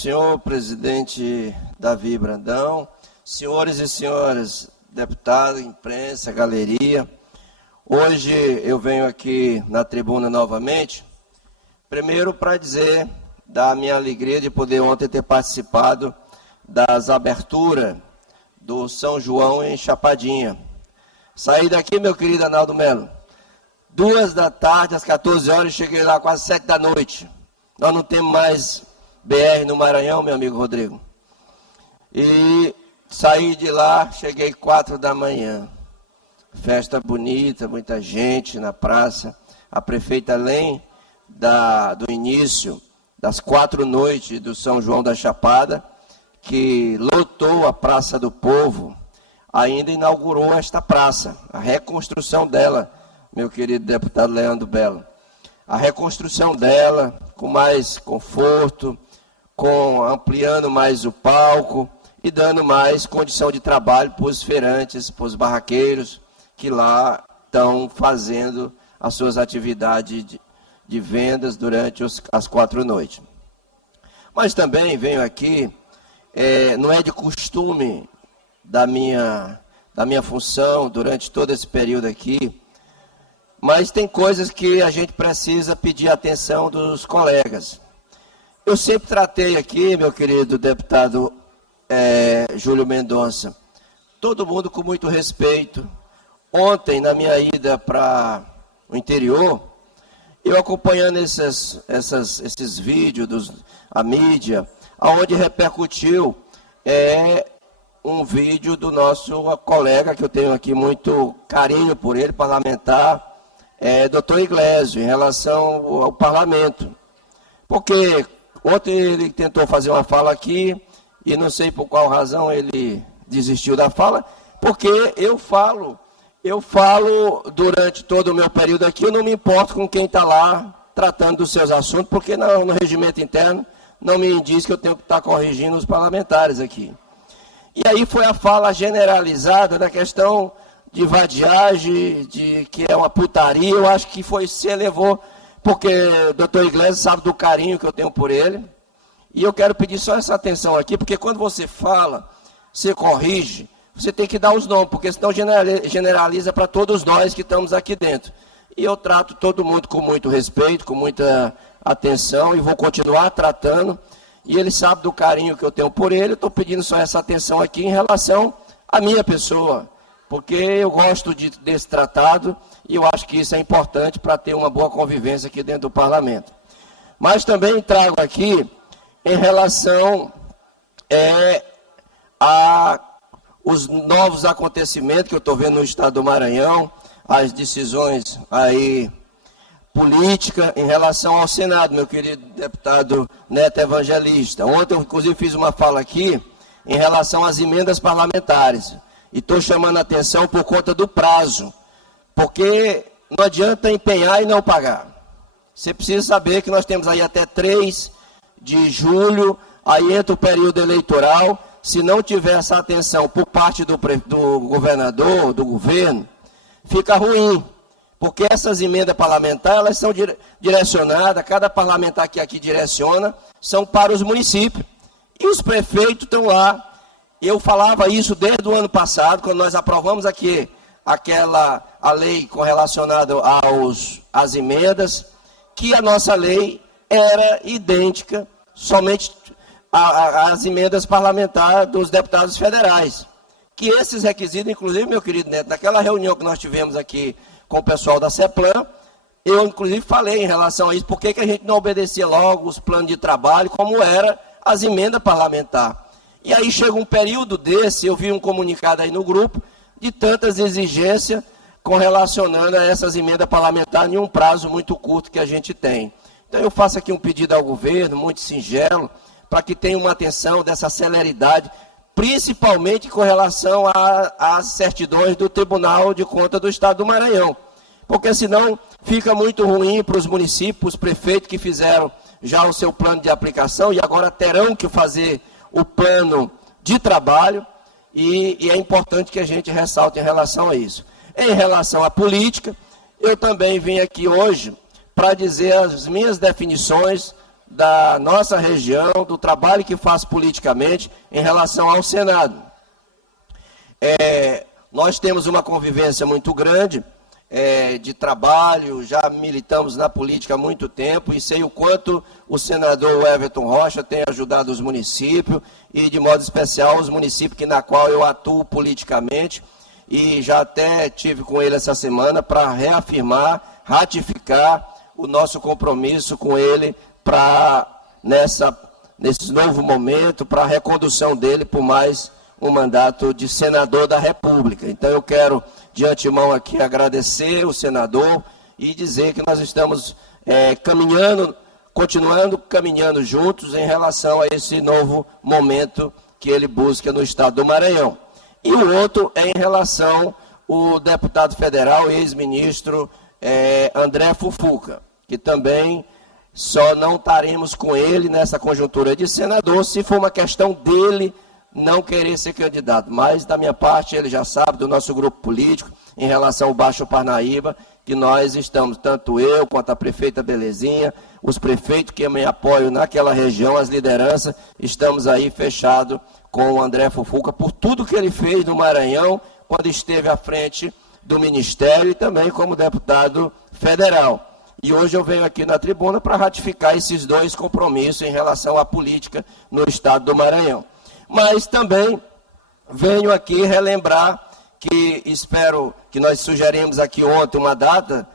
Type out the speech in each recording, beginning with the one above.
senhor presidente Davi Brandão, senhores e senhoras deputados, imprensa, galeria. Hoje eu venho aqui na tribuna novamente, primeiro para dizer da minha alegria de poder ontem ter participado das aberturas do São João em Chapadinha. Saí daqui, meu querido Arnaldo Melo, 2 da tarde, às 14 horas, cheguei lá quase 7 da noite. Nós não temos mais BR no Maranhão, meu amigo Rodrigo. E saí de lá, cheguei 4 da manhã. Festa bonita, muita gente na praça. A prefeita, além do início das 4 noites do São João da Chapada, que lotou a Praça do Povo, ainda inaugurou esta praça, a reconstrução dela, meu querido deputado Leandro Belo. A reconstrução dela, com mais conforto, ampliando mais o palco e dando mais condição de trabalho para os feirantes, para os barraqueiros que lá estão fazendo as suas atividades de vendas durante as 4 noites. Mas também venho aqui, não é de costume da minha função durante todo esse período aqui, mas tem coisas que a gente precisa pedir a atenção dos colegas. Eu sempre tratei aqui, meu querido deputado Júlio Mendonça, todo mundo com muito respeito. Ontem, na minha ida para o interior, eu acompanhando esses vídeos, a mídia, onde repercutiu um vídeo do nosso colega, que eu tenho aqui muito carinho por ele, parlamentar, doutor Iglesio, em relação ao parlamento. Porque ontem ele tentou fazer uma fala aqui, e não sei por qual razão ele desistiu da fala, porque eu falo durante todo o meu período aqui, eu não me importo com quem está lá tratando dos seus assuntos, porque no regimento interno não me diz que eu tenho que estar corrigindo os parlamentares aqui. E aí foi a fala generalizada da questão de vadiagem, de que é uma putaria. Eu acho que se elevou, porque o doutor Iglesias sabe do carinho que eu tenho por ele. E eu quero pedir só essa atenção aqui, porque quando você fala, você corrige, você tem que dar os nomes, porque senão generaliza para todos nós que estamos aqui dentro. E eu trato todo mundo com muito respeito, com muita atenção, e vou continuar tratando. E ele sabe do carinho que eu tenho por ele. Eu estou pedindo só essa atenção aqui em relação à minha pessoa, porque eu gosto desse tratado e eu acho que isso é importante para ter uma boa convivência aqui dentro do parlamento. Mas também trago aqui em relação os novos acontecimentos que eu estou vendo no estado do Maranhão, as decisões aí política em relação ao Senado, meu querido deputado Neto Evangelista. Ontem eu, inclusive, fiz uma fala aqui em relação às emendas parlamentares. E estou chamando a atenção por conta do prazo, porque não adianta empenhar e não pagar. Você precisa saber que nós temos aí até 3 de julho, aí entra o período eleitoral. Se não tiver essa atenção por parte do governador, do governo, fica ruim. Porque essas emendas parlamentares, elas são direcionadas, cada parlamentar que aqui direciona, são para os municípios. E os prefeitos estão lá. Eu falava isso desde o ano passado, quando nós aprovamos aqui a lei correlacionada às emendas, que a nossa lei era idêntica somente às emendas parlamentares dos deputados federais. Que esses requisitos, inclusive, meu querido Neto, naquela reunião que nós tivemos aqui com o pessoal da CEPLAN, eu, inclusive, falei em relação a isso, por que a gente não obedecia logo os planos de trabalho, como era as emendas parlamentares. E aí chega um período desse, eu vi um comunicado aí no grupo, de tantas exigências correlacionando a essas emendas parlamentares em um prazo muito curto que a gente tem. Então eu faço aqui um pedido ao governo, muito singelo, para que tenha uma atenção dessa celeridade, principalmente com relação às certidões do Tribunal de Contas do Estado do Maranhão. Porque senão fica muito ruim para os municípios, para os prefeitos que fizeram já o seu plano de aplicação e agora terão que fazer o plano de trabalho, e é importante que a gente ressalte em relação a isso. Em relação à política, eu também vim aqui hoje para dizer as minhas definições da nossa região, do trabalho que faz politicamente em relação ao Senado. Nós temos uma convivência muito grande de trabalho, já militamos na política há muito tempo e sei o quanto o senador Everton Rocha tem ajudado os municípios e, de modo especial, os municípios na qual eu atuo politicamente, e já até tive com ele essa semana para reafirmar, ratificar o nosso compromisso com ele nesse novo momento, para a recondução dele por mais um mandato de senador da República. Então eu quero, de antemão aqui, agradecer o senador e dizer que nós estamos continuando caminhando juntos em relação a esse novo momento que ele busca no estado do Maranhão. E o outro é em relação ao deputado federal, ex-ministro André Fufuca, que também só não estaremos com ele nessa conjuntura de senador se for uma questão dele não querer ser candidato. Mas, da minha parte, ele já sabe, do nosso grupo político, em relação ao Baixo Parnaíba, que nós estamos, tanto eu quanto a prefeita Belezinha, os prefeitos que me apoiam naquela região, as lideranças, estamos aí fechados com o André Fufuca por tudo que ele fez no Maranhão, quando esteve à frente do Ministério e também como deputado federal. E hoje eu venho aqui na tribuna para ratificar esses dois compromissos em relação à política no estado do Maranhão. Mas também venho aqui relembrar que espero que nós sugerimos aqui ontem uma data,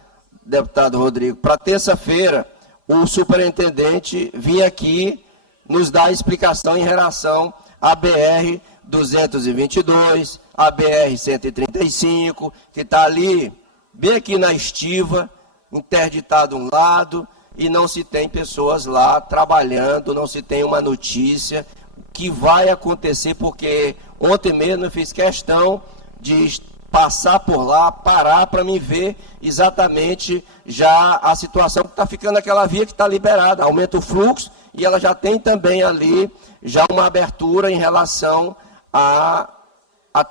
deputado Rodrigo, para terça-feira o superintendente vir aqui nos dar explicação em relação à BR-222, a BR-135, que está ali, bem aqui na estiva, interditado um lado, e não se tem pessoas lá trabalhando, não se tem uma notícia que vai acontecer, porque ontem mesmo eu fiz questão de passar por lá, parar para me ver exatamente já a situação que está ficando aquela via que está liberada, aumenta o fluxo e ela já tem também ali já uma abertura em relação à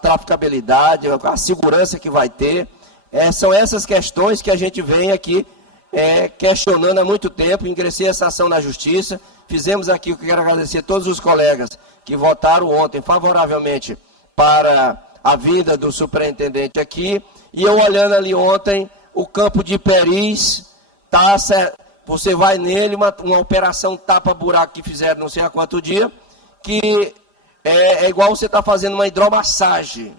traficabilidade, à segurança que vai ter. São essas questões que a gente vem aqui questionando há muito tempo. Ingressei essa ação na Justiça, fizemos aqui, eu quero agradecer a todos os colegas que votaram ontem favoravelmente para a vinda do superintendente aqui, e eu olhando ali ontem, o campo de Peris, você vai nele, uma operação tapa-buraco que fizeram não sei há quanto dia, que é igual você está fazendo uma hidromassagem,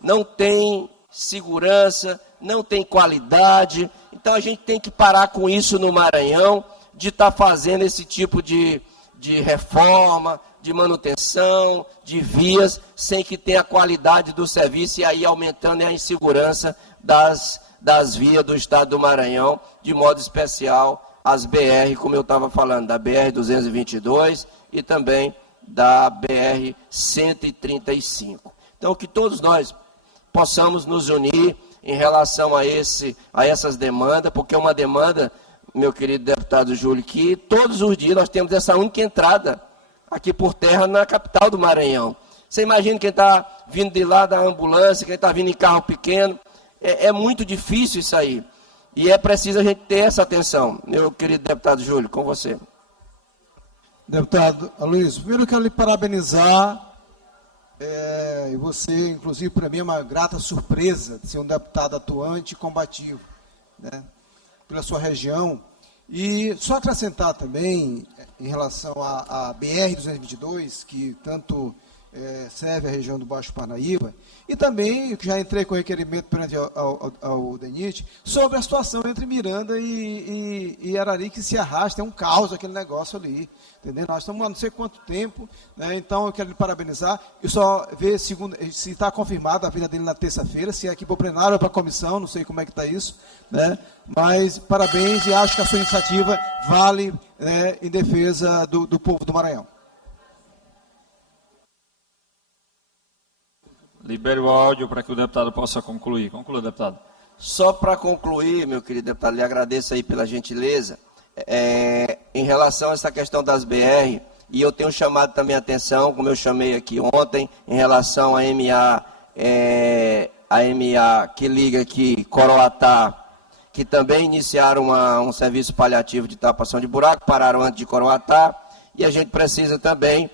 não tem segurança, não tem qualidade. Então a gente tem que parar com isso no Maranhão, de estar fazendo esse tipo de reforma, de manutenção, de vias, sem que tenha a qualidade do serviço, e aí aumentando a insegurança das vias do estado do Maranhão, de modo especial as BR, como eu estava falando, da BR-222 e também da BR-135. Então, que todos nós possamos nos unir em relação a essas demandas, porque é uma demanda, meu querido deputado Júlio, que todos os dias nós temos essa única entrada aqui por terra na capital do Maranhão. Você imagina quem está vindo de lá da ambulância, quem está vindo em carro pequeno, é muito difícil isso aí. E é preciso a gente ter essa atenção. Meu querido deputado Júlio, com você. Deputado Aloysio, primeiro eu quero lhe parabenizar, e você, inclusive, para mim é uma grata surpresa de ser um deputado atuante e combativo, né, pela sua região. E só acrescentar também, em relação à BR-222, que tanto serve a região do Baixo Parnaíba, e também, já entrei com requerimento perante ao DENIT, sobre a situação entre Miranda e Arari, que se arrasta, é um caos aquele negócio ali, entendeu? Nós estamos há não sei quanto tempo, né? Então eu quero lhe parabenizar, e só ver se está confirmada a vinda dele na terça-feira, se é aqui para o plenário ou para a comissão, não sei como é que está isso, né? Mas parabéns, e acho que a sua iniciativa vale, né, em defesa do povo do Maranhão. Libere o áudio para que o deputado possa concluir. Conclua, deputado. Só para concluir, meu querido deputado, lhe agradeço aí pela gentileza. Em relação a essa questão das BR, e eu tenho chamado também a atenção, como eu chamei aqui ontem, em relação à MA que liga aqui Coroatá, que também iniciaram um serviço paliativo de tapação de buraco, pararam antes de Coroatá, e a gente precisa também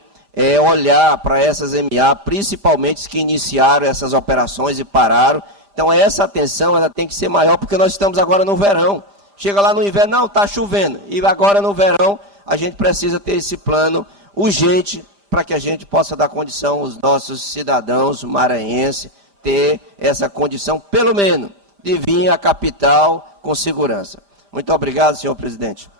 olhar para essas MA, principalmente as que iniciaram essas operações e pararam. Então essa atenção ela tem que ser maior, porque nós estamos agora no verão. Chega lá no inverno, não, está chovendo. E agora no verão a gente precisa ter esse plano urgente para que a gente possa dar condição aos nossos cidadãos maranhenses, ter essa condição, pelo menos, de vir à capital com segurança. Muito obrigado, senhor presidente.